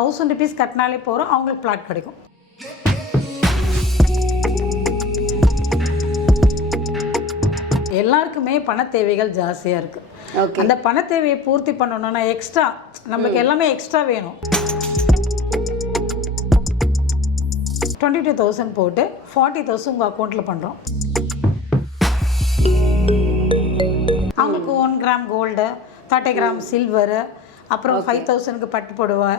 Thousand rupees கட்டினாலே போகிறோம் அவங்களுக்கு plot கிடைக்கும். எல்லாருக்குமே பண தேவைகள் ஜாஸ்தியாக இருக்குது அந்த பண தேவையை பூர்த்தி பண்ணணும்னா எக்ஸ்ட்ரா நமக்கு எல்லாமே எக்ஸ்ட்ரா வேணும். டுவெண்ட்டி டூ தௌசண்ட் போட்டு ஃபார்ட்டி தௌசண்ட் உங்கள் அக்கௌண்ட்டில் பண்ணுறோம் அவங்களுக்கு one gram gold thirty gram silver அப்புறம் ஃபைவ் தௌசண்ட்க்கு பட்டு புடவை.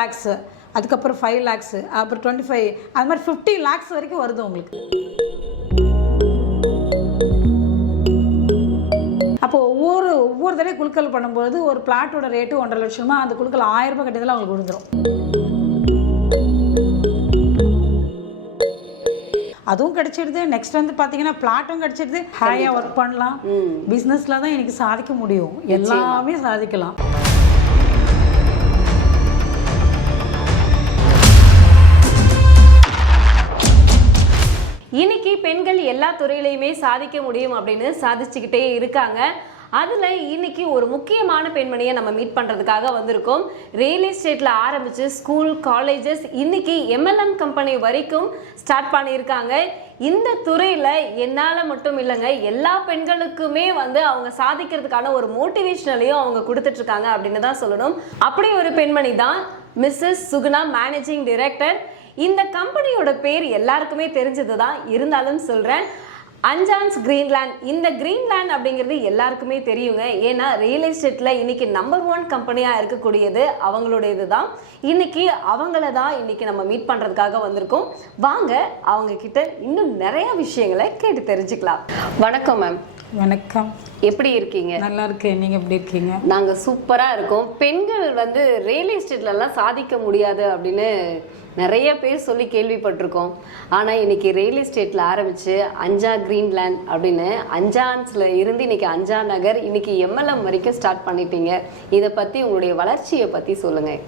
லேக்ஸு அதுக்கப்புறம் ஃபைவ் லேக்ஸு அப்புறம் டுவெண்ட்டி ஃபைவ் அது மாதிரி ஃபிஃப்டி லேக்ஸ் வரைக்கும் வருது உங்களுக்கு. அப்போ ஒவ்வொரு ஒவ்வொரு தடவை குழுக்கள் பண்ணும்போது ஒரு பிளாட்டோட ரேட்டு ஒன்றரை லட்சமா அந்த குழுக்கள் ஆயிரம் ரூபாய் கட்டியதில் அவங்களுக்கு விழுந்துரும் அதுவும் கிடைச்சிடுது நெக்ஸ்ட் வந்து பார்த்தீங்கன்னா பிளாட்டும் கிடைச்சிடுது ஹாயாக ஒர்க் பண்ணலாம். பிஸ்னஸில் தான் எனக்கு சாதிக்க முடியும். எல்லாமே சாதிக்கலாம். இன்னைக்கு பெண்கள் எல்லா துறையிலையுமே சாதிக்க முடியும் அப்படின்னு சாதிச்சுக்கிட்டே இருக்காங்க. அதில் இன்னைக்கு ஒரு முக்கியமான பெண்மணியை நம்ம மீட் பண்ணுறதுக்காக வந்திருக்கோம். ரியல் எஸ்டேட்டில் ஆரம்பித்து ஸ்கூல் காலேஜஸ் இன்னைக்கு எம்எல்எம் கம்பெனி வரைக்கும் ஸ்டார்ட் பண்ணியிருக்காங்க. இந்த துறையில் என்னால் மட்டும் இல்லைங்க எல்லா பெண்களுக்குமே வந்து அவங்க சாதிக்கிறதுக்கான ஒரு மோட்டிவேஷனலையும் அவங்க கொடுத்துட்ருக்காங்க அப்படின்னு தான் சொல்லணும். அப்படி ஒரு பெண்மணி தான் மிஸ்ஸஸ் சுகுணா மேனேஜிங் டிரெக்டர் இந்த கம்பெனியோட பேர் எல்லாருக்குமே தெரிஞ்சது தான் இருந்தாலும் சொல்கிறேன் அஞ்சான்ஸ் கிரீன்லேண்ட். இந்த கிரீன்லேண்ட் அப்படிங்கிறது எல்லாருக்குமே தெரியுங்க. ஏன்னா ரியல் எஸ்டேட்டில் இன்னைக்கு நம்பர் ஒன் கம்பெனியாக இருக்கக்கூடியது அவங்களுடையது தான் இன்னைக்கு அவங்கள தான் இன்னைக்கு நம்ம மீட் பண்ணுறதுக்காக வந்திருக்கோம். வாங்க அவங்க கிட்ட இன்னும் நிறைய விஷயங்களை கேட்டு தெரிஞ்சுக்கலாம். வணக்கம் மேம் வணக்கம். எப்படி இருக்கீங்க? நல்லா இருக்கேன். நீங்கள் எப்படி இருக்கீங்க? நாங்க சூப்பரா இருக்கோம். பெண்கள் வந்து ரியல் எஸ்டேட்ல எல்லாம் சாதிக்க முடியாது அப்படின்னு நிறைய பேர் சொல்லி கேள்விப்பட்டிருக்கோம். ஆனா இன்னைக்கு ரியல் எஸ்டேட்ல ஆரம்பிச்சு அஞ்சா கிரீன்லேண்ட் அப்படின்னு அஞ்சான்ஸ்ல இருந்து இன்னைக்கு அஞ்சா நகர் இன்னைக்கு எம்எல்எம் வரைக்கும் ஸ்டார்ட் பண்ணிட்டீங்க. இதை பத்தி உங்களுடைய வளர்ச்சியை பத்தி சொல்லுங்க.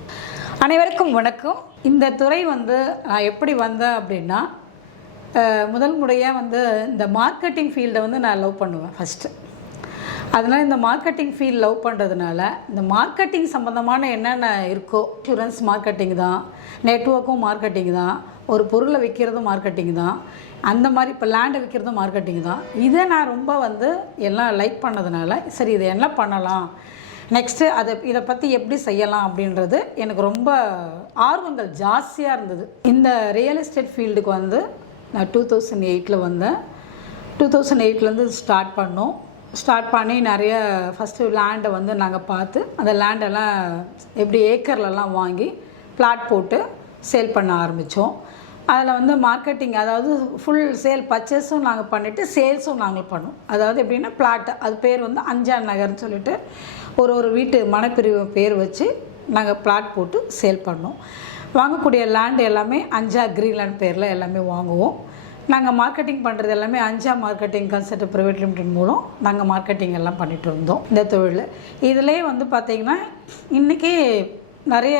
அனைவருக்கும் வணக்கம். இந்த துறை வந்து நான் எப்படி வந்தேன் அப்படின்னா முதல் முறையாக வந்து இந்த மார்க்கெட்டிங் ஃபீல்டை வந்து நான் லவ் பண்ணுவேன் ஃபஸ்ட்டு அதனால் இந்த மார்க்கெட்டிங் ஃபீல்ட் லவ் பண்ணுறதுனால இந்த மார்க்கெட்டிங் சம்மந்தமான என்னென்ன இருக்கோ இன்சூரன்ஸ் மார்க்கெட்டிங் தான் நெட்ஒர்க்கும் மார்க்கெட்டிங் தான் ஒரு பொருளை விற்கிறதும் மார்க்கெட்டிங் தான் அந்த மாதிரி இப்போ லேண்டை விற்கிறதும் மார்க்கெட்டிங் தான். இதை நான் ரொம்ப வந்து எல்லாம் லைக் பண்ணதுனால சரி இதை என்ன பண்ணலாம்? நெக்ஸ்ட்டு அதை இதை பற்றி எப்படி செய்யலாம் அப்படின்றது எனக்கு ரொம்ப ஆர்வங்கள் ஜாஸ்தியாக இருந்தது. இந்த ரியல் எஸ்டேட் ஃபீல்டுக்கு வந்து நான் டூ தௌசண்ட் எயிட்டில் வந்தேன். டூ தௌசண்ட் எயிட்லேருந்து ஸ்டார்ட் பண்ணோம். ஸ்டார்ட் பண்ணி நிறைய ஃபஸ்ட்டு லேண்டை வந்து நாங்கள் பார்த்து அந்த லேண்டெல்லாம் எப்படி ஏக்கர்லலாம் வாங்கி பிளாட் போட்டு சேல் பண்ண ஆரம்பித்தோம் அதில் வந்து மார்க்கெட்டிங் அதாவது ஃபுல் சேல் பர்ச்சேஸும் நாங்கள் பண்ணிவிட்டு சேல்ஸும் நாங்கள் பண்ணோம். அதாவது எப்படின்னா பிளாட் அது பேர் வந்து அஞ்சா நகர்னு சொல்லிட்டு ஒரு ஒரு வீட்டு மனப்பிரிவு பேர் வச்சு நாங்கள் பிளாட் போட்டு சேல் பண்ணோம். வாங்கக்கூடிய லேண்ட் எல்லாமே அஞ்சா கிரீன்லேண்ட் பேரில் எல்லாமே வாங்குவோம். நாங்கள் மார்க்கெட்டிங் பண்ணுறது எல்லாமே அஞ்சா மார்க்கெட்டிங் கன்செர்ட் ப்ரைவேட் லிமிடெட் மூலம் நாங்கள் மார்க்கெட்டிங் எல்லாம் பண்ணிட்டு இருந்தோம் இந்த தொழில். இதிலே வந்து பார்த்திங்கன்னா இன்றைக்கி நிறைய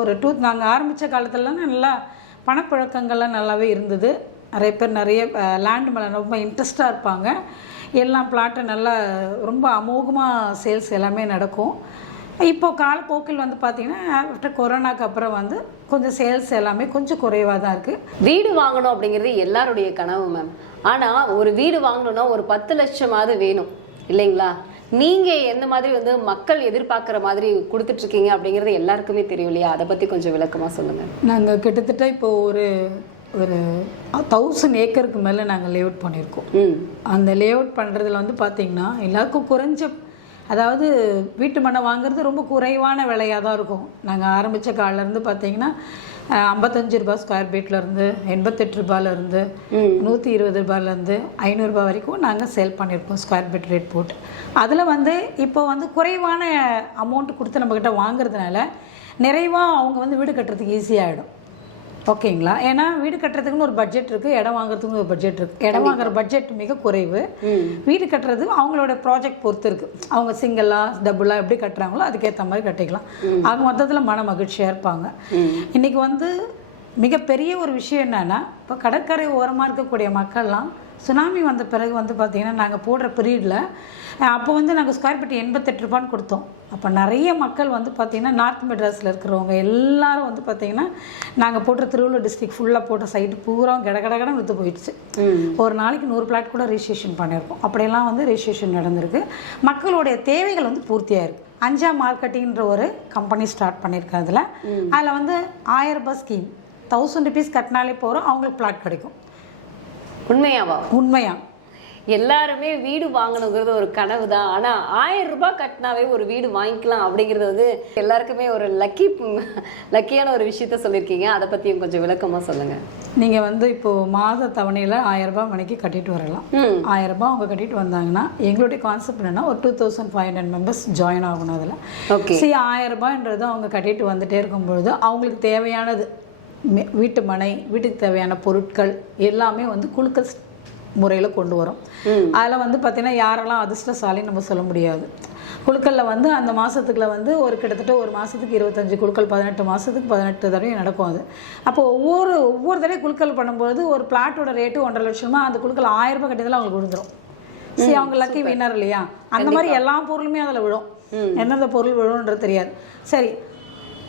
ஒரு டூ நாங்கள் ஆரம்பித்த காலத்துலலாம் நல்லா பணப்புழக்கங்கள்லாம் நல்லாவே இருந்தது. நிறைய பேர் நிறைய லேண்ட் மேலே ரொம்ப இன்ட்ரெஸ்டாக இருப்பாங்க. எல்லாம் பிளாட்டை நல்லா ரொம்ப அமோகமாக சேல்ஸ் எல்லாமே நடக்கும். இப்போ காலப்போக்கில் வந்து பார்த்திங்கன்னா ஆஃப்டர் கொரோனாக்கு அப்புறம் வந்து கொஞ்சம் சேல்ஸ் எல்லாமே கொஞ்சம் குறைவாக தான் இருக்குது வீடு வாங்கணும் அப்படிங்கிறது எல்லாருடைய கனவு மேம் ஆனா ஒரு வீடு வாங்கணும்னா ஒரு பத்து லட்சமாவது வேணும். இல்லைங்களா? நீங்க எந்த மாதிரி வந்து மக்கள் எதிர்பார்க்குற மாதிரி கொடுத்துட்டு இருக்கீங்க அப்படிங்கிறது எல்லாருக்குமே தெரியும் இல்லையா? அதை பத்தி கொஞ்சம் விளக்கமா சொல்லுங்க. நாங்கள் கிட்டத்தட்ட இப்போ ஒரு ஒரு தௌசண்ட் ஏக்கருக்கு மேலே நாங்கள் லேஅவுட் பண்ணியிருக்கோம். அந்த லேஅவுட் பண்ணுறதுல வந்து பார்த்திங்கன்னா எல்லாருக்கும் குறைஞ்ச அதாவது வீட்டு மனை வாங்குறது ரொம்ப குறைவான விலையாக தான் இருக்கும். நாங்கள் ஆரம்பித்த காலிலேருந்து பார்த்தீங்கன்னா ஐம்பத்தஞ்சு ரூபாய் ஸ்கொயர் ஃபீட்லேருந்து எண்பத்தெட்டு ரூபாயிலேருந்து நூற்றி இருபது ரூபாயிலேருந்து ஐநூறுரூபா வரைக்கும் நாங்கள் சேல் பண்ணியிருக்கோம் ஸ்கொயர் ஃபீட் ரேட் போட்டு. அதில் வந்து இப்போ வந்து குறைவான அமௌண்ட் கொடுத்து நம்மக்கிட்ட வாங்குறதுனால நிறைவாக அவங்க வந்து வீடு கட்டுறதுக்கு ஈஸியாகிடும் ஓகேங்களா? ஏன்னா வீடு கட்டுறதுக்குன்னு ஒரு பட்ஜெட் இருக்குது இடம் வாங்குறதுக்குன்னு ஒரு பட்ஜெட் இருக்குது இடம் வாங்குற பட்ஜெட் மிக குறைவு. வீடு கட்டுறது அவங்களோட ப்ராஜெக்ட் பொறுத்து இருக்குது அவங்க சிங்கிளாக டபுளாக எப்படி கட்டுறாங்களோ அதுக்கேற்ற மாதிரி கட்டிக்கலாம். அவங்க மொத்தத்தில் மன மகிழ்ச்சியாக இருப்பாங்க. இன்றைக்கி வந்து மிகப்பெரிய ஒரு விஷயம் என்னன்னா இப்போ கடற்கரை ஓரமாக இருக்கக்கூடிய மக்கள்லாம் சுனாமி வந்த பிறகு வந்து பார்த்திங்கன்னா நாங்கள் போடுற பீரியடில் அப்போ வந்து நாங்கள் ஸ்கொயர் ஃபீட் எண்பத்தெட்டு ரூபான்னு கொடுத்தோம். அப்போ நிறைய மக்கள் வந்து பார்த்திங்கன்னா நார்த் மெட்ராஸில் இருக்கிறவங்க எல்லாரும் வந்து பார்த்திங்கன்னா நாங்கள் போட்ட திருவள்ளூர் டிஸ்ட்ரிக்ட் ஃபுல்லாக போட்ட சைட்டு பூரா கடகடகடம் விற்று போயிடுச்சு. ஒரு நாளைக்கு நூறு பிளாட் கூட ரிஜிஸ்ட்ரேஷன் பண்ணியிருக்கோம். அப்படியெல்லாம் வந்து ரிஜிஸ்ட்ரேஷன் நடந்திருக்கு. மக்களுடைய தேவைகள் வந்து பூர்த்தியாக இருக்குது அஞ்சா மார்க்கெட்டிங்கிற ஒரு கம்பெனி ஸ்டார்ட் பண்ணியிருக்கேன் அதில். அதில் வந்து ஆயிரம் ரூபாய் ஸ்கீம் தௌசண்ட் ருபீஸ் கட்டினாலே போகிறோம் அவங்களுக்கு பிளாட் கிடைக்கும். உண்மையாவா? உண்மையா? எல்லாருமே வீடு வாங்கணுங்கிறது ஒரு கனவு தான் ஆனா ஆயிரம் ரூபாய் கட்டினாவே ஒரு வீடு வாங்கிக்கலாம் அப்படிங்கிறது வந்து எல்லாருக்குமே ஒரு லக்கி லக்கியான ஒரு விஷயத்த சொல்லியிருக்கீங்க. அதை பத்தியும் கொஞ்சம் விளக்கமா சொல்லுங்க. நீங்கள் வந்து இப்போது மாத தவணையில் ஆயிரம் ரூபாய் மணிக்கு கட்டிட்டு வரலாம். ஆயிரம் ரூபாய் அவங்க கட்டிட்டு வந்தாங்கன்னா எங்களுடைய கான்செப்ட் என்னன்னா ஒரு two thousand five hundred members join ஆகணும் அதில். ஓகே சரி ஆயிரம் ரூபாய்ன்றது அவங்க கட்டிட்டு வந்துட்டே இருக்கும்பொழுது அவங்களுக்கு தேவையானது. வீட்டு மனை வீட்டுக்கு தேவையான பொருட்கள் எல்லாமே வந்து குழுக்கள் முறையில் கொண்டு வரும். அதில் வந்து பார்த்தீங்கன்னா யாரெல்லாம் அதிர்ஷ்டசாலின்னு நம்ம சொல்ல முடியாது. குழுக்களில் வந்து அந்த மாதத்துக்குள்ள வந்து ஒரு கிட்டத்தட்ட ஒரு மாதத்துக்கு இருபத்தஞ்சு குழுக்கள் பதினெட்டு மாதத்துக்கு பதினெட்டு தடவை நடக்கும் அது. அப்போ ஒவ்வொரு ஒவ்வொரு தடவை குழுக்கள் பண்ணும்போது ஒரு பிளாட்டோட ரேட்டு ஒன்றரை லட்சமா அந்த குழுக்கள் ஆயிரம் ரூபாய் கட்டியதில் அவங்களுக்கு விழுந்துரும். சரி அவங்க லக்கி வின்னர் இல்லையா? அந்த மாதிரி எல்லா பொருளுமே அதில் விழும். எந்தெந்த பொருள் விழும்ன்றது தெரியாது. சரி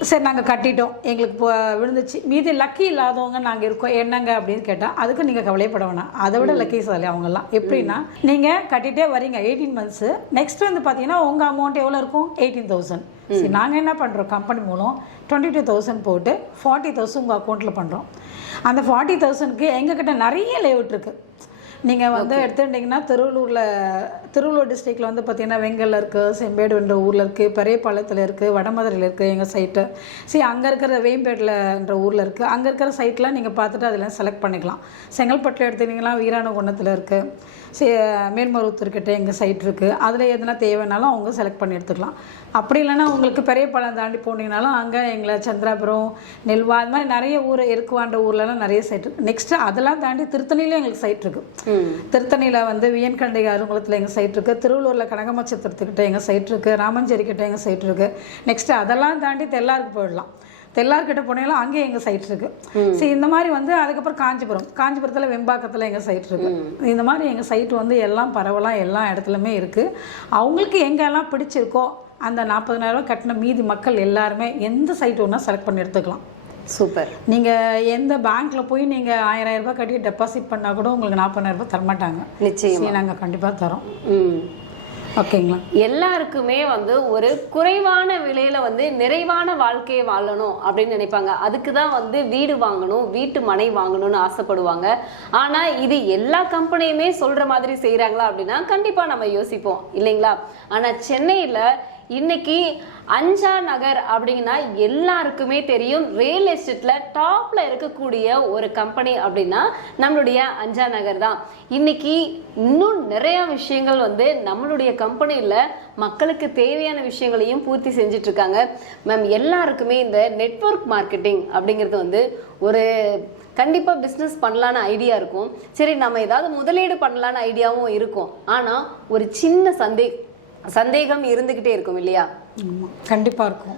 சரி நாங்கள் கட்டிட்டோம். எங்களுக்கு இப்போ விழுந்துச்சு. மீதி லக்கி இல்லாதவங்க நாங்கள் இருக்கோம். என்னங்க அப்படின்னு கேட்டால் அதுக்கு நீங்கள் கவலைப்பட வேணாம். அதை விட லக்கி சாலி அவங்கெல்லாம். எப்படின்னா நீங்கள் கட்டிகிட்டே வரீங்க எயிட்டீன் மந்த்ஸு நெக்ஸ்ட் வந்து பார்த்தீங்கன்னா உங்கள் அமௌண்ட் எவ்வளோ இருக்கும்? எயிட்டீன் தௌசண்ட் சரி நாங்கள் என்ன பண்ணுறோம் கம்பெனி மூலம் டுவெண்ட்டி டூ தௌசண்ட் போட்டு ஃபார்ட்டி தௌசண்ட் உங்கள் அக்கௌண்ட்டில் பண்ணுறோம் அந்த ஃபார்ட்டி தௌசண்ட்க்கு எங்ககிட்ட நிறைய லேஅவுட் இருக்குது நீங்கள் வந்து எடுத்துட்டிங்கன்னா திருவள்ளூரில் திருவள்ளூர் டிஸ்ட்ரிக்டில் வந்து பார்த்தீங்கன்னா வெங்கல்ல இருக்குது செம்பேடுன்ற ஊரில் இருக்குது பெரியபாளையத்தில் இருக்குது வடமதுரையில் இருக்குது எங்கள் சைட்டு சரி அங்கே இருக்கிற வேம்பேட்டில்ன்ற ஊரில் இருக்குது அங்கே இருக்கிற சைட்டில் நீங்கள் பார்த்துட்டு அதில் செலக்ட் பண்ணிக்கலாம். செங்கல்பட்டில் எடுத்துக்கிட்டிங்கன்னா வீராணகுணத்தில் இருக்குது சரி மேல்மருவத்தூர்கிட்ட எங்கள் சைட் இருக்குது அதில் எதுனா தேவைனாலும் அவங்க செலக்ட் பண்ணி எடுத்துக்கலாம். அப்படி இல்லைன்னா உங்களுக்கு பெரியபாளையம் தாண்டி போனீங்கனாலும் அங்கே எங்களை சந்திராபுரம் நெல்வா அது மாதிரி நிறைய ஊர் இருக்குவான்ற ஊர்லலாம் நிறைய சைட் இருக்குது நெக்ஸ்ட்டு அதெல்லாம் தாண்டி திருத்தணியிலும் எங்களுக்கு சைட் இருக்குது திருத்தணியில் வந்து வியன் கண்டிகை அருங்குளத்தில் எங்கள் சைட் இருக்குது திருவள்ளூரில் கனகமச்சத்திரத்துக்கிட்ட எங்கள் சைட் இருக்குது ராமஞ்சேரி கிட்ட எங்கள் சைட் இருக்குது நெக்ஸ்ட்டு அதெல்லாம் தாண்டி தெல்லாருக்கு போயிடலாம். தெல்லார்கிட்ட போனீங்கன்னா அங்கேயும் எங்கள் சைட் இருக்குது சரி இந்த மாதிரி வந்து அதுக்கப்புறம் காஞ்சிபுரம். காஞ்சிபுரத்தில் வெம்பாக்கத்தில் எங்கள் சைட் இருக்குது இந்த மாதிரி எங்கள் சைட் வந்து எல்லாம் பரவலாக எல்லா இடத்துலையுமே இருக்குது அவங்களுக்கு எங்கெல்லாம் பிடிச்சிருக்கோ அந்த நாற்பதனாயிரம் கட்டின மீதி மக்கள் எல்லாருமே எந்த சைட் ஒன்றா செலக்ட் பண்ணி எடுத்துக்கலாம். சூப்பர். நீங்கள் எந்த பேங்க்ல போய் நீங்கள் ஆயிரம் ரூபாய் கட்டி டெபாசிட் பண்ணால் கூட உங்களுக்கு நாற்பதாயிரம் ரூபாய் தரமாட்டாங்க. நிச்சயம். நாங்கள் கண்டிப்பாக தரோம். ம். ஓகேங்களா? எல்லாருக்குமே வந்து ஒரு குறைவான விலையில வந்து நிறைவான வாழ்க்கையை வாழணும் அப்படின்னு நினைப்பாங்க. அதுக்கு தான் வந்து வீடு வாங்கணும் வீட்டு மனை வாங்கணும்னு ஆசைப்படுவாங்க. ஆனா இது எல்லா கம்பெனியுமே சொல்ற மாதிரி செய்றாங்களா அப்படின்னா கண்டிப்பா நம்ம யோசிப்போம். இல்லைங்களா? ஆனா சென்னையில இன்னைக்கு அஞ்சா நகர் அப்படின்னா எல்லாருக்குமே தெரியும். ரியல் எஸ்டேட்ல டாப்ல இருக்கக்கூடிய ஒரு கம்பெனி அப்படின்னா நம்மளுடைய அஞ்சா நகர் தான். இன்னைக்கு இன்னும் நிறைய விஷயங்கள் வந்து நம்மளுடைய கம்பெனியில் மக்களுக்கு தேவையான விஷயங்களையும் பூர்த்தி செஞ்சுட்டு இருக்காங்க மேம் எல்லாருக்குமே இந்த நெட்வொர்க் மார்க்கெட்டிங் அப்படிங்கிறது வந்து ஒரு கண்டிப்பாக பிஸ்னஸ் பண்ணலான்னு ஐடியா இருக்கும். சரி நம்ம ஏதாவது முதலீடு பண்ணலான்னு ஐடியாவும் இருக்கும். ஆனால் ஒரு சின்ன சந்தேகம் சந்தேகம் இருந்துகிட்டே இருக்கும் இல்லையா? கண்டிப்பாக இருக்கும்.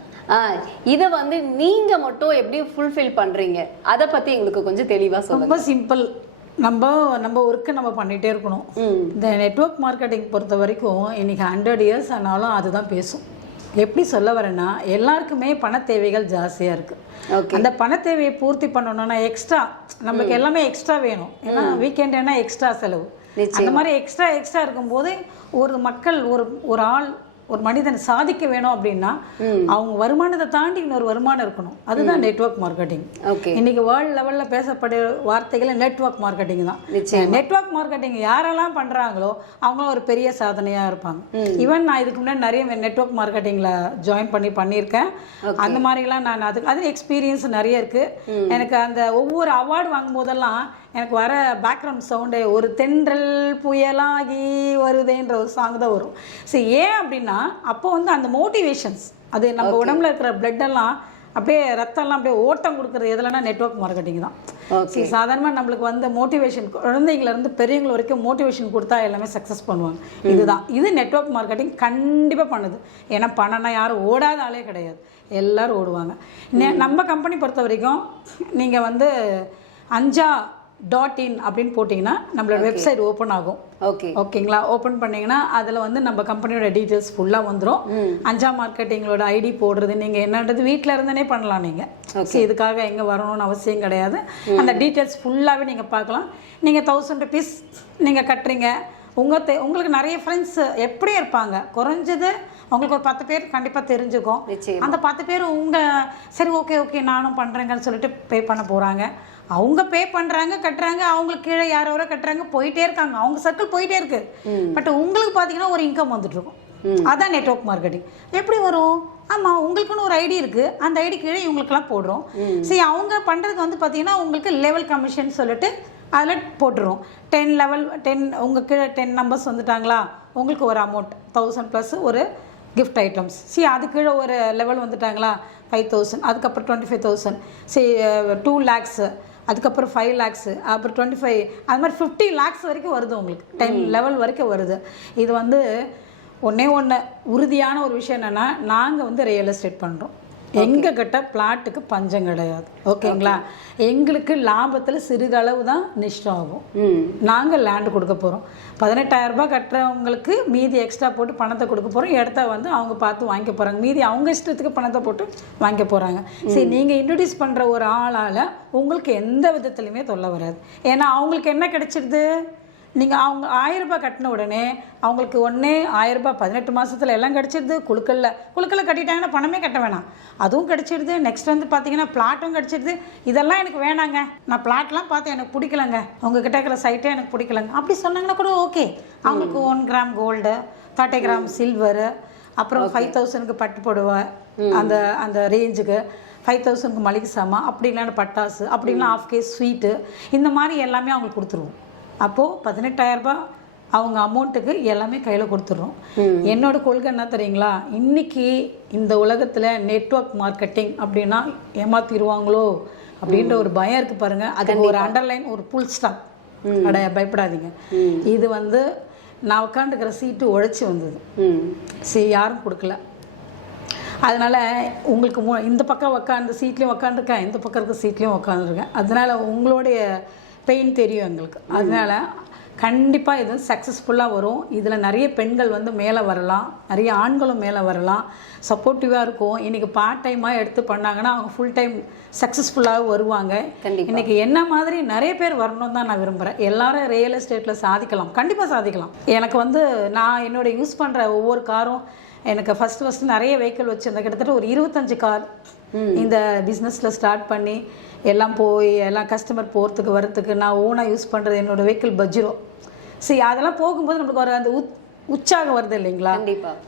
இதை வந்து நீங்க மட்டும் எப்படி ஃபுல்ஃபில் பண்றீங்க? அதை பத்தி எங்களுக்கு கொஞ்சம் தெளிவா சொல்லுங்க. ரொம்ப சிம்பிள் நம்ம நம்ம ஒர்க்கை நம்ம பண்ணிகிட்டே இருக்கணும். இந்த நெட்வொர்க் மார்க்கெட்டிங் பொறுத்த வரைக்கும் இன்னைக்கு ஹண்ட்ரட் இயர்ஸ் ஆனாலும் அதுதான் பேசும். எப்படி சொல்ல வரேன்னா எல்லாருக்குமே பண தேவைகள் ஜாஸ்தியாக இருக்குது ஓகே அந்த பண தேவையை பூர்த்தி பண்ணணும்னா எக்ஸ்ட்ரா நமக்கு எல்லாமே எக்ஸ்ட்ரா வேணும். ஏன்னா வீக்கெண்ட் எக்ஸ்ட்ரா செலவு. அந்த மாதிரி எக்ஸ்ட்ரா எக்ஸ்ட்ரா இருக்கும்போது ஒரு மக்கள் ஒரு ஒரு ஆள் ஒரு மனிதன் சாதிக்க வேணும் அப்படின்னா அவங்க வருமானத்தை தாண்டி இன்னொரு வருமானம் இருக்கணும். அதுதான் நெட்வொர்க் மார்க்கெட்டிங் இன்னைக்கு வேர்ல்டு லெவல்ல பேசப்படுற வார்த்தைகள் நெட்வொர்க் மார்க்கெட்டிங் தான். நெட்வொர்க் மார்க்கெட்டிங் யாரெல்லாம் பண்றாங்களோ அவங்களும் ஒரு பெரிய சாதனையா இருப்பாங்க. ஈவன் நான் இதுக்கு முன்னாடி நிறைய நெட்வொர்க் மார்க்கெட்டிங்ல ஜாயின் பண்ணி பண்ணியிருக்கேன். அந்த மாதிரிலாம் நான் அதுக்கு அது எக்ஸ்பீரியன்ஸ் நிறைய இருக்கு. எனக்கு அந்த ஒவ்வொரு அவார்டு வாங்கும் போதெல்லாம் எனக்கு வர பேக்ரவுண்ட் சவுண்டு ஒரு தென்றல் புயலாகி வருதேன்ற ஒரு சாங் தான் வரும். சரி ஏன் அப்படின்னா அப்போ வந்து அந்த மோட்டிவேஷன்ஸ் அது நம்ம உடம்புல இருக்கிற எல்லாம் அப்படியே ரத்தம்லாம் அப்படியே ஓட்டம் கொடுக்குறது எதுலன்னா நெட்வொர்க் மார்க்கெட்டிங் தான். சரி சாதாரணமாக நம்மளுக்கு வந்து மோட்டிவேஷன் குழந்தைங்கள இருந்து பெரியவங்க வரைக்கும் மோட்டிவேஷன் கொடுத்தா எல்லாமே சக்ஸஸ் பண்ணுவாங்க. இதுதான். இது நெட்வொர்க் மார்க்கெட்டிங் கண்டிப்பாக பண்ணுது. ஏன்னா பணம்னா யாரும் ஓடாத ஆளே கிடையாது. எல்லாரும் ஓடுவாங்க. நம்ம கம்பெனி பொறுத்த வரைக்கும் நீங்கள் வந்து அஞ்சா டாட் இன் அப்படின்னு போட்டிங்கன்னா நம்மளோட வெப்சைட் ஓப்பன் ஆகும். ஓகே ஓகேங்களா ஓப்பன் பண்ணீங்கன்னா அதில் வந்து நம்ம கம்பெனியோட டீட்டெயில்ஸ் ஃபுல்லாக வந்துடும் அஞ்சா மார்க்கெட்டிங்களோட ஐடி போடுறது நீங்கள் என்னன்றது வீட்டில் இருந்தனே பண்ணலாம் நீங்கள் சரி இதுக்காக எங்கே வரணும்னு அவசியம் கிடையாது. அந்த டீட்டெயில்ஸ் ஃபுல்லாகவே நீங்கள் பார்க்கலாம். நீங்கள் தௌசண்ட் ருபீஸ் நீங்கள் கட்டுறீங்க. உங்கள் தெ உங்களுக்கு நிறைய ஃப்ரெண்ட்ஸ் எப்படி இருப்பாங்க? குறைஞ்சது உங்களுக்கு ஒரு பத்து பேர் கண்டிப்பாக தெரிஞ்சுக்கும். அந்த பத்து பேர் உங்கள் சரி ஓகே ஓகே நானும் பண்ணுறேங்கன்னு சொல்லிட்டு பே பண்ண போகிறாங்க அவங்க பே பண்ணுறாங்க கட்டுறாங்க அவங்களுக்கு கீழே யாரோ கட்டுறாங்க போயிட்டே இருக்காங்க. அவங்க சர்க்கிள் போயிட்டே இருக்கு. பட் உங்களுக்கு பார்த்தீங்கன்னா ஒரு இன்கம் வந்துட்டு இருக்கும் அதான் நெட்வொர்க் மார்க்கெட்டிங் எப்படி வரும்? ஆமாம் உங்களுக்குன்னு ஒரு ஐடி இருக்குது அந்த ஐடி கீழே இவங்களுக்கெல்லாம் போடுறோம். சரி அவங்க பண்ணுறது வந்து பார்த்தீங்கன்னா உங்களுக்கு லெவல் கமிஷன் சொல்லிட்டு அதில் போட்டுரும் டென் லெவல் டென் உங்கள் கீழே டென் நம்பர்ஸ் வந்துட்டாங்களா? உங்களுக்கு ஒரு அமௌண்ட் தௌசண்ட் ப்ளஸ் ஒரு கிஃப்ட் ஐட்டம்ஸ் சி அது கீழே ஒரு லெவல் வந்துட்டாங்களா? ஃபைவ் தௌசண்ட் அதுக்கப்புறம் டுவெண்ட்டி ஃபைவ் தௌசண்ட் சி டூ லேக்ஸு அதுக்கப்புறம் ஃபைவ் லேக்ஸு அப்புறம் டுவெண்ட்டி ஃபைவ் அது மாதிரி ஃபிஃப்டி லேக்ஸ் வரைக்கும் வருது உங்களுக்கு. டென் லெவல் வரைக்கும் வருது. இது வந்து ஒன்றே ஒன்று உறுதியான ஒரு விஷயம் என்னென்னா நாங்கள் வந்து ரியல் எஸ்டேட் பண்ணுறோம் எங்கள் கிட்ட பிளாட்டுக்கு பஞ்சம் கிடையாது. ஓகேங்களா? எங்களுக்கு லாபத்தில் சிறிதளவு தான் நிஷ்டம் ஆகும். நாங்கள் லேண்டு கொடுக்க போகிறோம் பதினெட்டாயிரம் ரூபாய் கட்டுறவங்களுக்கு மீதி எக்ஸ்ட்ரா போட்டு பணத்தை கொடுக்க போகிறோம் இடத்த வந்து அவங்க பார்த்து வாங்கிக்க போகிறாங்க மீதி அவங்க இஷ்டத்துக்கு பணத்தை போட்டு வாங்கிக்க போகிறாங்க சரி நீங்கள் இன்ட்ரடியூஸ் பண்ணுற ஒரு ஆளால் உங்களுக்கு எந்த விதத்துலையுமே தொல்லை வராது. ஏன்னா அவங்களுக்கு என்ன கிடைச்சிருது? நீங்கள் அவங்க ஆயிரம் ரூபாய் கட்டின உடனே அவங்களுக்கு ஒன்றே ஆயிரம் ரூபாய் பதினெட்டு மாசத்துல எல்லாம் கிடச்சிருது. குழுக்கல்ல குழுக்கல்ல கட்டிட்டாங்கன்னா பணமே கட்ட வேணாம். அதுவும் கிடச்சிருது. நெக்ஸ்ட் வந்து பார்த்தீங்கன்னா பிளாட்டும் கிடச்சிருது. இதெல்லாம் எனக்கு வேணாங்க. நான் பிளாட்லாம் பார்த்து எனக்கு பிடிக்கலங்க. உங்ககிட்ட இருக்கிற சைட்டே எனக்கு பிடிக்கலங்க. அப்படி சொன்னாங்கன்னா கூட ஓகே அவங்களுக்கு one gram gold thirty gram silver அப்புறம் ஃபைவ் தௌசண்ட்க்கு பட்டு புடவை அந்த அந்த ரேஞ்சுக்கு ஃபைவ் தௌசண்ட்க்கு மளிகை சாமான் அப்படி இல்லைன்னா பட்டாசு அப்படி இல்லைன்னா ஆஃப் கேஸ் ஸ்வீட்டு இந்த மாதிரி எல்லாமே அவங்களுக்கு கொடுத்துருவோம். அப்போது பதினெட்டாயிரம் ரூபாய் அவங்க அமௌண்ட்டுக்கு எல்லாமே கையில் கொடுத்துட்றோம். என்னோட கொள்கை என்ன தெரியுங்களா? இன்னைக்கு இந்த உலகத்தில் நெட்வொர்க் மார்க்கெட்டிங் அப்படின்னா ஏமாத்திடுவாங்களோ அப்படின்ற ஒரு பயம் இருக்குது பாருங்கள் அதுக்கு ஒரு அண்டர்லைன் ஒரு புல் ஸ்டாப் அட பயப்படாதீங்க. இது வந்து நான் உட்காந்துக்கிற சீட்டு உழைச்சி வந்தது. சரி யாரும் கொடுக்கல. அதனால் உங்களுக்கு மு இந்த பக்கம் உக்காந்து சீட்லேயும் உக்காந்துருக்கேன் இந்த பக்கம் இருக்க சீட்லேயும் உக்காந்துருக்கேன். அதனால் உங்களுடைய பெயின் தெரியும் எங்களுக்கு. அதனால் கண்டிப்பாக இது சக்ஸஸ்ஃபுல்லாக வரும். இதில் நிறைய பெண்கள் வந்து மேலே வரலாம். நிறைய ஆண்களும் மேலே வரலாம். சப்போர்ட்டிவாக இருக்கும். இன்றைக்கி பார்ட் டைமாக எடுத்து பண்ணாங்கன்னா அவங்க ஃபுல் டைம் சக்ஸஸ்ஃபுல்லாக வருவாங்க. இன்னைக்கு என்ன மாதிரி நிறைய பேர் வரணும் தான் நான் விரும்புகிறேன் எல்லாரும் ரியல் எஸ்டேட்டில் சாதிக்கலாம். கண்டிப்பாக சாதிக்கலாம். எனக்கு வந்து நான் என்னோட யூஸ் பண்ணுற ஒவ்வொரு காரும் எனக்கு ஃபஸ்ட்டு ஃபஸ்ட்டு நிறைய வெஹிக்கிள் வச்சுருந்தேன் கிட்டத்தட்ட ஒரு இருபத்தஞ்சு கார் இந்த பிஸ்னஸில் ஸ்டார்ட் பண்ணி எல்லாம் போய் எல்லாம் கஸ்டமர் போகிறதுக்கு வரத்துக்கு நான் ஓனாக யூஸ் பண்ணுறது என்னோட வெஹிக்கிள் பஜ்ரோ. சரி அதெல்லாம் போகும்போது நம்மளுக்கு ஒரு அந்த உற்சாகம் வருது இல்லைங்களா?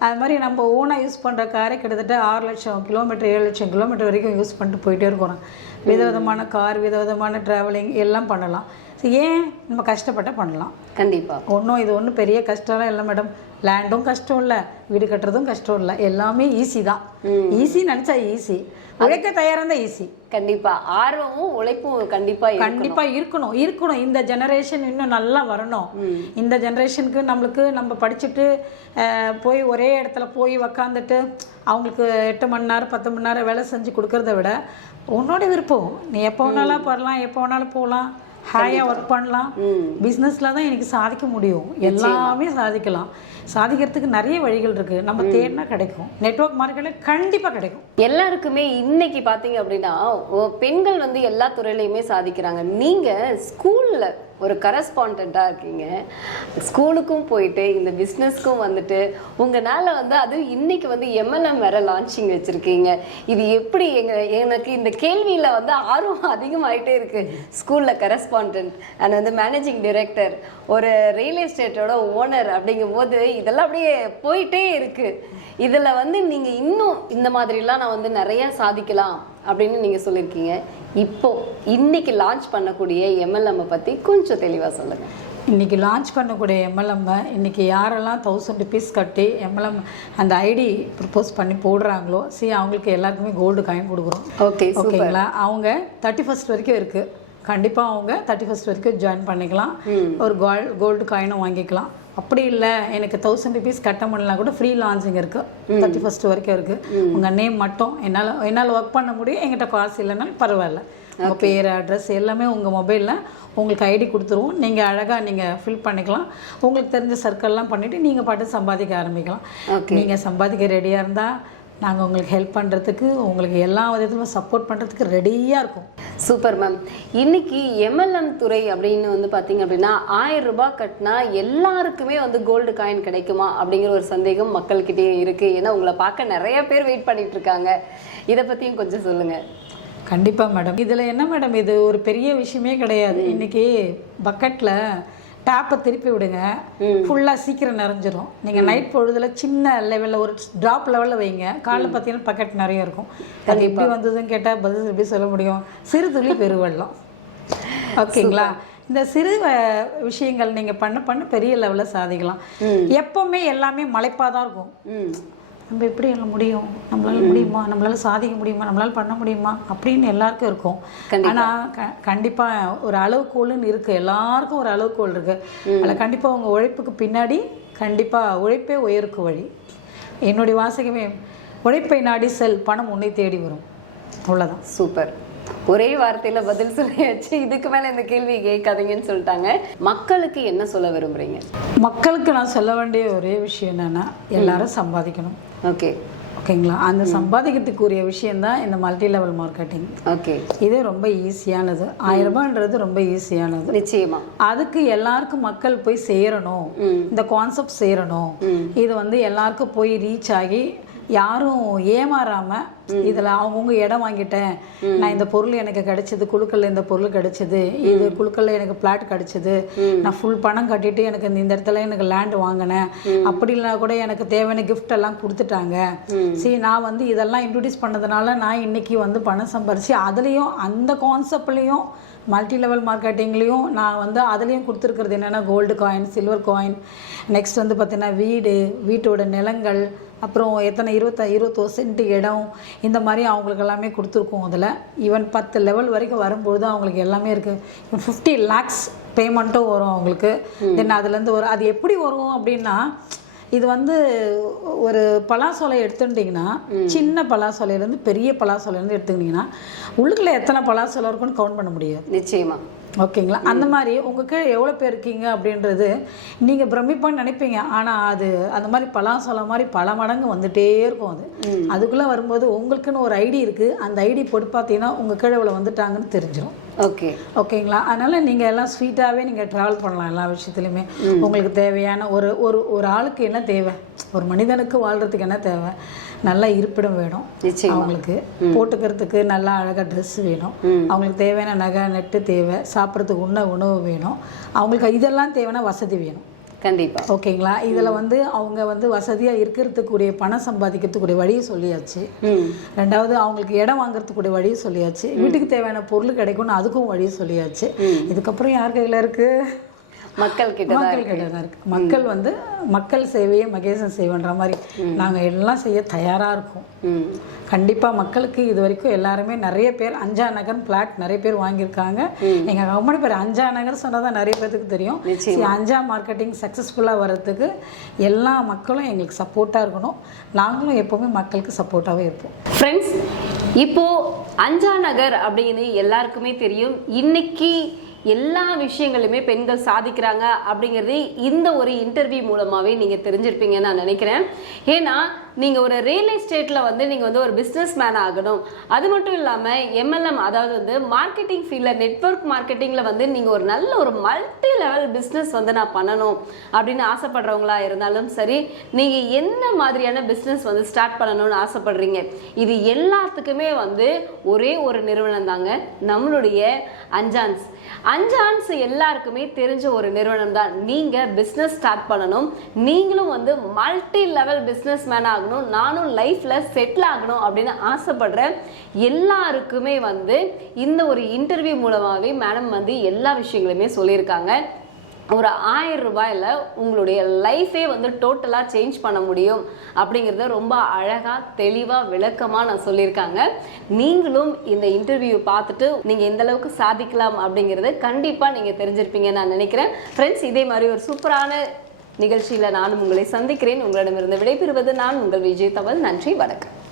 அது மாதிரி நம்ம ஓனாக யூஸ் பண்ணுற காரை கிட்டத்தட்ட ஆறு லட்சம் கிலோமீட்டர் ஏழு லட்சம் கிலோமீட்டர் வரைக்கும் யூஸ் பண்ணிட்டு போயிட்டே இருக்கிறோம் விதவிதமான கார் விதவிதமான ட்ராவலிங் எல்லாம் பண்ணலாம். ஏன் நம்ம கஷ்டப்பட்ட பண்ணலாம்? கண்டிப்பா. ஒன்றும் இது ஒன்றும் பெரிய கஷ்டம்லாம் இல்லை மேடம் லேண்டும் கஷ்டம் இல்லை வீடு கட்டுறதும் கஷ்டம் இல்லை. எல்லாமே ஈஸி தான். ஈஸி நினச்சா ஈஸி உழைக்க தயாராக இருந்தால் ஈஸி கண்டிப்பா. ஆர்வமும் உழைப்பும் கண்டிப்பா இருக்கும். கண்டிப்பா இருக்கணும். இருக்கணும். இந்த ஜெனரேஷன் இன்னும் நல்லா வரணும். இந்த ஜெனரேஷனுக்கு நம்மளுக்கு நம்ம படிச்சுட்டு போய் ஒரே இடத்துல போய் உக்காந்துட்டு அவங்களுக்கு எட்டு மணி நேரம் பத்து மணி நேரம் வேலை செஞ்சு கொடுக்கறத விட உன்னோட விருப்பம். நீ எப்போ வேணாலும் வரலாம் எப்போ வேணாலும் போகலாம். ஹாயாக ஒர்க் பண்ணலாம். பிஸ்னஸில் தான் எனக்கு சாதிக்க முடியும். எல்லாமே சாதிக்கலாம். சாதிக்கிறதுக்கு நிறைய வழிகள் இருக்கு. நம்ம தேடினா கிடைக்கும். நெட்வொர்க் மார்க்கெட்டில் கண்டிப்பாக கிடைக்கும். எல்லாருக்குமே இன்னைக்கு பாத்தீங்க அப்படின்னா பெண்கள் வந்து எல்லா துறையிலையுமே சாதிக்கிறாங்க. நீங்க ஸ்கூல்ல ஒரு கரஸ்பாண்டாக இருக்கீங்க. ஸ்கூலுக்கும் போயிட்டு இந்த பிஸ்னஸ்க்கும் வந்துட்டு உங்களால் வந்து அது இன்னைக்கு வந்து எம்எல்எம் வேற லான்ச்சிங் வச்சுருக்கீங்க. இது எப்படி எங்க எனக்கு இந்த கேள்வியில் வந்து ஆர்வம் அதிகமாகிட்டே இருக்கு. ஸ்கூலில் கரஸ்பாண்ட் அண்ட் வந்து மேனேஜிங் டிரெக்டர் ஒரு ரியல் எஸ்டேட்டோட ஓனர் அப்படிங்கும்போது இதெல்லாம் அப்படியே போயிட்டே இருக்கு. இதில் வந்து நீங்கள் இன்னும் இந்த மாதிரிலாம் நான் வந்து நிறையா சாதிக்கலாம். அப்படின்னு நீங்க சொல்லியிருக்கீங்க. இப்போ இன்னைக்கு லான்ச் பண்ணக்கூடிய எம்எல்எம் பத்தி கொஞ்சம் தெளிவா சொல்லுங்க. இன்னைக்கு லான்ச் பண்ணக்கூடிய எம்எல்எம் இன்னைக்கு யாரெல்லாம் தௌசண்ட் ருபீஸ் கட்டி எம்எல்எம் அந்த ஐடி ப்ரப்போஸ் பண்ணி போடுறாங்களோ சி அவங்களுக்கு எல்லாருக்குமே கோல்டு காயின் கொடுக்குறோம். ஓகே ஓகேங்களா? அவங்க தேர்ட்டி ஃபர்ஸ்ட் வரைக்கும் இருக்குது கண்டிப்பாக அவங்க தேர்ட்டி ஃபஸ்ட் வரைக்கும் ஜாயின் பண்ணிக்கலாம். ஒரு கோல்டு கோல்டு காயினும் வாங்கிக்கலாம். அப்படி இல்லை எனக்கு தௌசண்ட் ருபீஸ் கட்ட முடியலாம் கூட ஃப்ரீ லான்ச்சிங் இருக்குது தேர்ட்டி ஃபஸ்ட் வரைக்கும் இருக்குது உங்கள் நேம் மட்டும் என்னால் என்னால் ஒர்க் பண்ண முடியும் என்கிட்ட காசு இல்லைனாலும் பரவாயில்ல. உங்கள் பேர் அட்ரஸ் எல்லாமே உங்கள் மொபைலில் உங்களுக்கு ஐடி கொடுத்துருவோம். நீங்கள் அழகாக நீங்கள் ஃபில் பண்ணிக்கலாம். உங்களுக்கு தெரிஞ்ச சர்க்கிள்லாம் பண்ணிவிட்டு நீங்கள் பாட்டு சம்பாதிக்க ஆரம்பிக்கலாம். நீங்கள் சம்பாதிக்க ரெடியாக இருந்தால் நாங்கள் உங்களுக்கு ஹெல்ப் பண்ணுறதுக்கு உங்களுக்கு எல்லா விதத்திலும் சப்போர்ட் பண்ணுறதுக்கு ரெடியாக இருக்கும். Super ma'am. இன்னைக்கு எம்எல்எம் துறை அப்படின்னு வந்து பார்த்தீங்க அப்படின்னா ஆயிரம் ரூபாய் கட்டினா எல்லாருக்குமே வந்து கோல்டு காயின் கிடைக்குமா அப்படிங்கிற ஒரு சந்தேகம் மக்கள்கிட்டயே இருக்கு. ஏன்னா உங்களை பார்க்க நிறைய பேர் வெயிட் பண்ணிட்டு இருக்காங்க. இதை பற்றியும் கொஞ்சம் சொல்லுங்க. கண்டிப்பாக மேடம். இதில் என்ன மேடம் இது? ஒரு பெரிய விஷயமே கிடையாது. இன்னைக்கு பக்கெட்டில் டேப்பை திருப்பி விடுங்க. ஃபுல்லாக சீக்கிரம் நிறைஞ்சிரும். நீங்கள் நைட் பொழுதுல சின்ன லெவலில் ஒரு ட்ராப் லெவலில் வைங்க. காலைல பார்த்தீங்கன்னா பக்கெட் நிறைய இருக்கும். அது எப்படி வந்ததுன்னு கேட்டால் பதில் எப்படி சொல்ல முடியும்? சிறு துளி பெருவெள்ளம் ஓகேங்களா? இந்த சிறு விஷயங்கள் நீங்கள் பண்ண பண்ண பெரிய லெவலில் சாதிக்கலாம். எப்பவுமே எல்லாமே மலைப்பாக தான் இருக்கும். நம்ம எப்படி எல்லாம் முடியும்? நம்மளால முடியுமா? நம்மளால சாதிக்க முடியுமா? நம்மளால பண்ண முடியுமா? அப்படின்னு எல்லாருக்கும் இருக்கும். ஆனா க- கண்டிப்பா ஒரு அளவுகோல்னு இருக்கு. எல்லாருக்கும் ஒரு அளவுகோல் இருக்கு. அதில் கண்டிப்பா உங்க உழைப்புக்கு பின்னாடி கண்டிப்பா உழைப்பே உயருக்கு வழி. என்னுடைய வாசகமே உழைப்பை நாடி செல் பணம் உன்னை தேடி வரும். அவ்வளவுதான். சூப்பர். ஒரே வார்த்தையில பதில் சொல்லியாச்சு. இதுக்கு மேல இந்த கேள்வி கேட்காதீங்கன்னு சொல்லிட்டாங்க. மக்களுக்கு என்ன சொல்ல விரும்புறீங்க? மக்களுக்கு நான் சொல்ல வேண்டிய ஒரே விஷயம் என்னன்னா எல்லாரும் சம்பாதிக்கணும். ஓகே ஓகேங்களா? அந்த சம்பாதிக்கிறதுக்குரிய விஷயம்தான் இந்த மல்டி லெவல் மார்க்கெட்டிங் ஓகே இது ரொம்ப ஈஸியானது ஆயிரம் ரூபான்றது ரொம்ப ஈஸியானது நிச்சயமா. அதுக்கு எல்லாருக்கும் மக்கள் போய் சேரணும். இந்த கான்செப்ட் சேரணும். இது வந்து எல்லாருக்கும் போய் ரீச் ஆகி யாரும் ஏமாறாம இதுல அவங்கவுங்க இடம் வாங்கிட்டேன். நான் இந்த பொருள் எனக்கு கிடைச்சது குழுக்கள்ல இந்த பொருள் கிடைச்சது. இது குழுக்கள்ல எனக்கு பிளாட் கிடைச்சது. நான் ஃபுல் பணம் கட்டிட்டு எனக்கு இந்த இந்த இடத்துல எனக்கு லேண்ட் வாங்கினேன். அப்படி இல்லைனா கூட எனக்கு தேவையான gift எல்லாம் கொடுத்துட்டாங்க. சரி நான் வந்து இதெல்லாம் இன்ட்ரடியூஸ் பண்ணதுனால நான் இன்னைக்கு வந்து பணம் சம்பாரிச்சு அதுலயும் அந்த கான்செப்ட்லயும் மல்டி லெவல் மார்க்கெட்டிங்லேயும் நான் வந்து அதுலேயும் கொடுத்துருக்கிறது என்னென்னா gold coin silver coin next வந்து பார்த்தீங்கன்னா வீடு வீட்டோட நிலங்கள் அப்புறம் எத்தனை இருபத்த இருபத்தோ சென்ட் இடம் இந்த மாதிரி அவங்களுக்கு எல்லாமே கொடுத்துருக்கோம் அதில். ஈவன் பத்து லெவல் வரைக்கும் வரும்பொழுது அவங்களுக்கு எல்லாமே இருக்குது ஃபிஃப்டி லேக்ஸ் பேமெண்ட்டும் வரும் அவங்களுக்கு. தென் அதுலேருந்து வரும் அது எப்படி வரும் அப்படின்னா இது வந்து ஒரு பலாசோலை எடுத்துட்டிங்கன்னா சின்ன பலாசோலையிலேருந்து பெரிய பலாசோலையிலேருந்து எடுத்துக்கிட்டிங்கன்னா உள்ளுக்குள்ள எத்தனை பலாசோலை இருக்குன்னு கவுண்ட் பண்ண முடியாது. நிச்சயமா. ஓகேங்களா? அந்த மாதிரி உங்க கீழே எவ்வளோ பேர் இருக்கீங்க அப்படின்றது நீங்கள் பிரமிப்பான்னு நினைப்பீங்க. ஆனால் அது அந்த மாதிரி பலாசோலை மாதிரி பல மடங்கு வந்துட்டே இருக்கும் அது. அதுக்குள்ளே வரும்போது உங்களுக்குன்னு ஒரு ஐடி இருக்குது அந்த ஐடி போட்டு பார்த்தீங்கன்னா உங்கள் கீழே இவ்வளோ வந்துட்டாங்கன்னு தெரிஞ்சிடும் ஓகே. ஓகேங்களா? அதனால நீங்கள் எல்லாம் ஸ்வீட்டாகவே நீங்கள் ட்ராவல் பண்ணலாம் எல்லா விஷயத்துலையுமே உங்களுக்கு தேவையான ஒரு ஒரு ஒரு ஆளுக்கு என்ன தேவை? ஒரு மனிதனுக்கு வாழ்கிறதுக்கு என்ன தேவை? நல்ல இருப்பிடம் வேணும். அவங்களுக்கு. போட்டுக்கிறதுக்கு நல்லா அழகாக ட்ரெஸ் வேணும். அவங்களுக்கு தேவையான நகை நெட்டு தேவை. சாப்பிட்றதுக்கு உண்ண உணவு வேணும். அவங்களுக்கு இதெல்லாம் தேவைன்னா வசதி வேணும். கண்டிப்பா. ஓகேங்களா? இதில் வந்து அவங்க வந்து வசதியாக இருக்கிறதுக்குரிய பணம் சம்பாதிக்கிறதுக்குரிய வழியை சொல்லியாச்சு. ரெண்டாவது அவங்களுக்கு இடம் வாங்குறதுக்குரிய வழியை சொல்லியாச்சு. வீட்டுக்கு தேவையான பொருள் கிடைக்கும்னு அதுக்கும் வழியை சொல்லியாச்சு. இதுக்கப்புறம் யார் கையில் இருக்கு? மக்கள் கிட்ட மக்கள் கையில் தான் இருக்கு. மக்கள் வந்து மக்கள் சேவையை மகேசன் செய்வன்ற மாதிரி நாங்கள் எல்லாம் செய்ய தயாராக இருக்கோம். ம். கண்டிப்பாக மக்களுக்கு இது வரைக்கும் எல்லாருமே நிறைய பேர் அஞ்சா நகர் பிளாட் நிறைய பேர் வாங்கியிருக்காங்க. எங்கள் கம்பெனி பேர் அஞ்சா நகர் சொன்னால் தான் நிறைய பேருக்கு தெரியும். அஞ்சா மார்க்கெட்டிங் சக்ஸஸ்ஃபுல்லாக வர்றதுக்கு எல்லா மக்களும் எங்களுக்கு சப்போர்ட்டாக இருக்கணும். நாங்களும் எப்போவுமே மக்களுக்கு சப்போர்ட்டாகவே இருப்போம். ஃப்ரெண்ட்ஸ் இப்போ அஞ்சா நகர் அப்படின்னு எல்லாருக்குமே தெரியும். இன்னைக்கு எல்லா விஷயங்களுமே பெண்கள் சாதிக்கிறாங்க அப்படிங்கிறது இந்த ஒரு இன்டர்வியூ மூலமாவே நீங்க தெரிஞ்சிருப்பீங்கன்னு நான் நினைக்கிறேன். ஏன்னா நீங்கள் ஒரு ரியல் எஸ்டேட்டில் வந்து நீங்கள் வந்து ஒரு பிஸ்னஸ் மேன் ஆகணும். அது மட்டும் இல்லாமல் எம்எல்எம் அதாவது வந்து மார்க்கெட்டிங் ஃபீல்டில் நெட்வொர்க் மார்க்கெட்டிங்கில் வந்து நீங்கள் ஒரு நல்ல ஒரு மல்டி லெவல் பிஸ்னஸ் வந்து நான் பண்ணணும் அப்படின்னு ஆசைப்படுறவங்களா இருந்தாலும் சரி நீங்கள் என்ன மாதிரியான பிஸ்னஸ் வந்து ஸ்டார்ட் பண்ணணும்னு ஆசைப்படுறீங்க? இது எல்லாத்துக்குமே வந்து ஒரே ஒரு நிறுவனம் தாங்க. நம்மளுடைய அஞ்சான்ஸ். அஞ்சான்ஸ் எல்லாருக்குமே தெரிஞ்ச ஒரு நிறுவனம் தான். நீங்கள் பிஸ்னஸ் ஸ்டார்ட் பண்ணணும். நீங்களும் வந்து மல்டி லெவல் பிஸ்னஸ் மேனாக ஆகணும் நானும் லைஃப்ல செட்டில் ஆகணும் அப்படின்னு ஆசைப்படுற எல்லாருக்குமே வந்து இந்த ஒரு இன்டர்வியூ மூலமாகவே மேடம் வந்து எல்லா விஷயங்களுமே சொல்லியிருக்காங்க. ஒரு ஆயிரம் ரூபாயில உங்களுடைய லைஃபே வந்து டோட்டலாக சேஞ்ச் பண்ண முடியும் அப்படிங்கிறத ரொம்ப அழகாக தெளிவாக விளக்கமாக நான் சொல்லியிருக்காங்க. நீங்களும் இந்த இன்டர்வியூ பார்த்துட்டு நீங்கள் எந்த அளவுக்கு சாதிக்கலாம் அப்படிங்கறத கண்டிப்பாக நீங்கள் தெரிஞ்சிருப்பீங்க நான் நினைக்கிறேன். ஃப்ரெண்ட்ஸ் இதே மாதிரி ஒரு சூப்பரான நிகழ்ச்சியில நானும் உங்களை சந்திக்கிறேன். உங்களிடமிருந்து விடைபெறுவது நான் உங்கள் விஜய் தவல் நன்றி வணக்கம்.